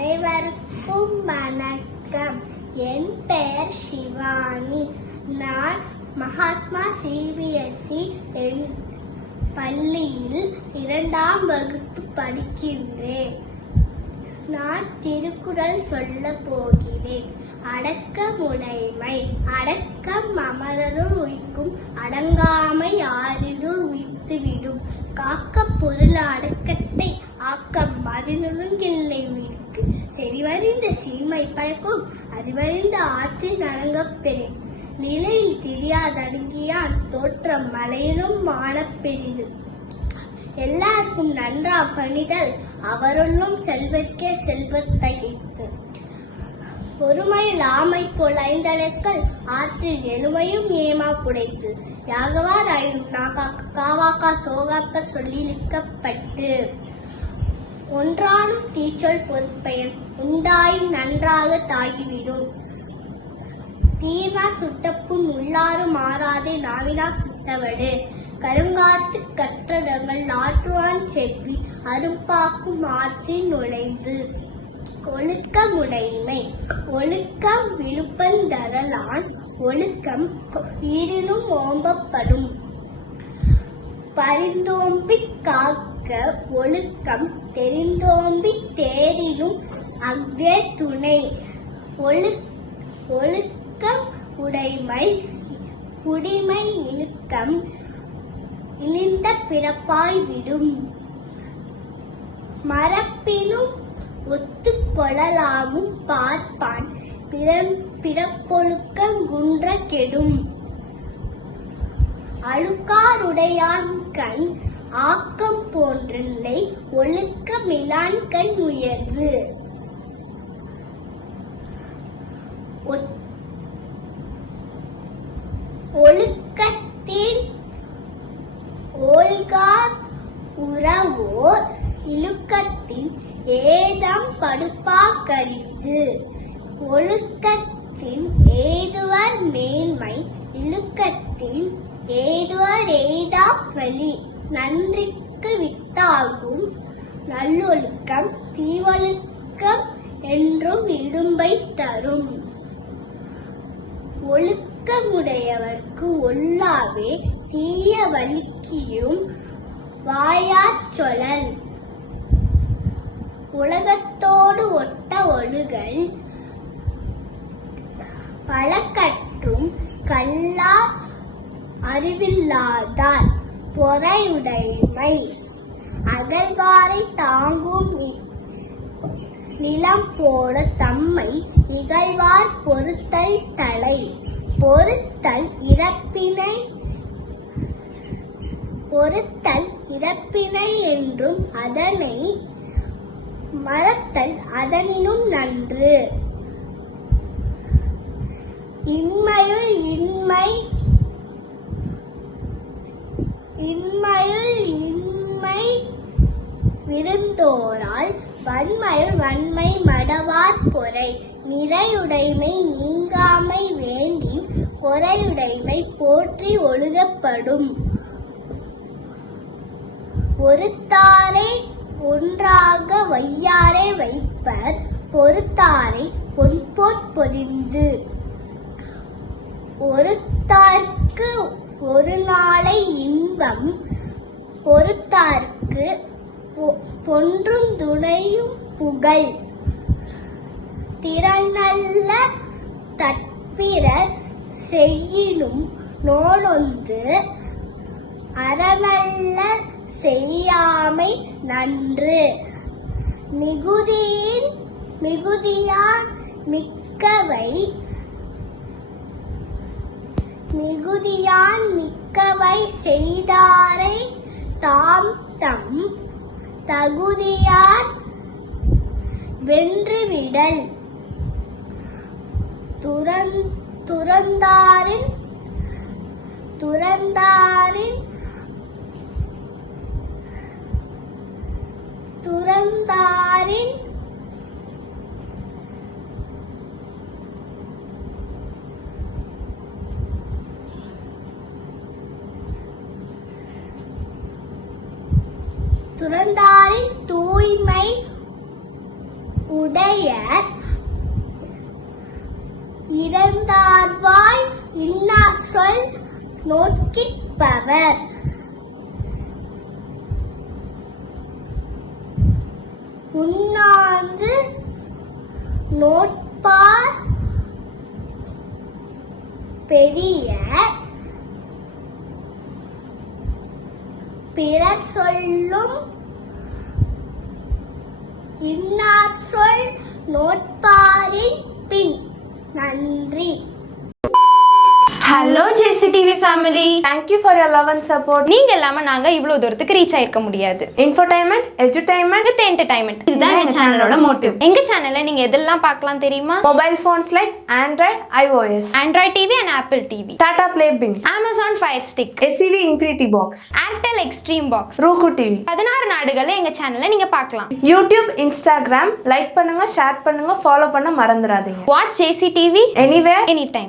அனைவருக்கும் வணக்கம். என் பெயர் சிவானி. நான் மகாத்மா சிபிஎஸ்இ பள்ளியில் 2ஆம் வகுப்பு படிக்கின்றேன். நான் திருக்குறள் சொல்ல போகிறேன். அடக்கமுடைமை. அடக்கம் அமரருள் உய்க்கும், அடங்காமை ஆறிருள் உய்த்துவிடும். காக்க பொருள் அடக்கத்தை, ஆக்கம் மதிநுணுங்கில்லை உயிர்க்கு. செறிவறிந்த சீமை பயக்கும், அறிவறிந்த ஆற்றின் அடங்கப் பெறேன். நிலையில் திரியாதடங்கியான், தோற்றம் மலையிலும் மானப் பெரிது. எல்லாருக்கும் நன்றா பணிதல், அவருள்ளும் செல்வர்க்கே செல்வத்தை ஈர்த்து. ஒருமையில் ஆமை போல் 5 அலக்கல், ஆற்றில் எழுமையும் ஏமா புடைத்து. யாகவார் ஆயினும் காவாக்கா சோகாப்பர் சொல்லியிருக்கப்பட்டு. ஒன்றானும் தீச்சொல் பொறுப்பயன், உண்டாயும் நன்றாக தாகிவிடும். தீனா சுட்டப்புண் உள்ளாறு மாறாதே, நாவினா சுட்டவடு. கருங்காத்து கற்றடங்கள் ஆற்றுவான் செவ்வி, அரும்பாக்கும் ஆற்றின் நுழைந்து. ஒழுக்கமுடைமை. ஒழுக்கம் விழுப்பந்தரலான், ஒழுக்கம் ஈரினும் ஓம்பப்படும். பரிந்தோம்பிக் காக்க ஒழுக்கம், தெரிந்தோம்பித் தேரினும் அஃதே துணை. ஒழுக்கம் உடைமை, குடிமை இழுக்கம், இழிந்த பிறப்பாய் விடும். மரப்பினும் ஒத்துக் கொள்ளலாமும் பார்ப்பான், பிறப்பொழுக்கங் குன்ற கெடும். அழுக்காருடையான்கண் ஆக்கம் போன்றில்லை, ஒழுக்கமிலான்கண் உயர்வு. ஒழுக்கத்தின் ஓல்கார் உறவோர், இழுக்கத்தின் ஏதம் படுப்பா கரிது. ஒழுக்கத்தின் ஏதுவர் மேன்மை, இழுக்கத்தின் ஏதுவர் எய்தா பழி. நன்றிக்கு வித்தாகும் நல்லொழுக்கம், தீவொழுக்கம் என்றும் இடும்பை தரும். ஒழுக்கமுடையவர்க்கு ஒல்லாவே, தீய வலிக்கியும் வாயாற் சொலல். உலகத்தோடு ஒட்ட ஒழுகல், பலகற்றும் கல்லார் அறிவில்லாதார். பொறையுடைமை. அகழ்வாரை தாங்கும் நிலம் போல தம்மை இகழ்வார் பொறுத்தல் தலை. பொறுத்தல் இறப்பினை என்றும், அதனை மறத்தல் அதனினும் நன்று. இன்மையுள் இன்மை விருந்தோரால், வன்மையுள் வன்மை மடவார் பொறை. நிறையுடைமை நீங்காமை வேண்டின், பொறையுடைமை போற்றி ஒழுகப்படும். ஒருத்தாரை ஒன்றாக வையாரே வைப்பர், பொறுத்தாரை பொன்போற் பொதிந்து. ஒருத்தார்க்கு ஒரு நாளை இன்பம், பொறுத்தார்க்கு பொன்றும் துணையும் புகழ். திறனல்ல தற்பிறர் செய்யினும் நோனொந்து, அறனல்ல செய்யாமை நன்று. மிகுதியான் மிக்கவை செய்தாரை, தாம் தம் தகுதியார் வென்றுவிடல். துறந்தாரின் துறந்தாரின் தூய்மை உடையர் இறந்தார்வாய் இன்னா சொல் நோக்கிற்பவர். உண்ணாந்து நோட்பார் பெரிய பிறர் சொல்லும் இன்னார் சொல் நோட்பாரின் பின். நன்றி. Hello JCTV family, thank you for your love and support. நீங்க இல்லாம நாங்க இவ்வளவு தூரத்துக்கு ரீச் ஆயிருக்க முடியாது. இன்ஃபோடைன்மெண்ட், எஜுடைன்மெண்ட் வித் என்டர்டைன்மெண்ட், இதுதான் எங்க சேனலோட மோட்டிவ். எங்க சேனல்ல நீங்க எதெல்லாம் பார்க்கலாம் தெரியுமா? Mobile phones like Android, iOS, Android TV and Apple TV, Tata Play Bing, Amazon Fire Stick, SCV Infinity Box, Airtel Extreme Box, Roku TV. 16 நாடுகள்ல எங்க சேனல்ல நீங்க பார்க்கலாம். YouTube, Instagram லைக் பண்ணுங்க, ஷேர் பண்ணுங்க, ஃபாலோ பண்ண மறந்துடாதீங்க. Watch JCTV anywhere, anytime.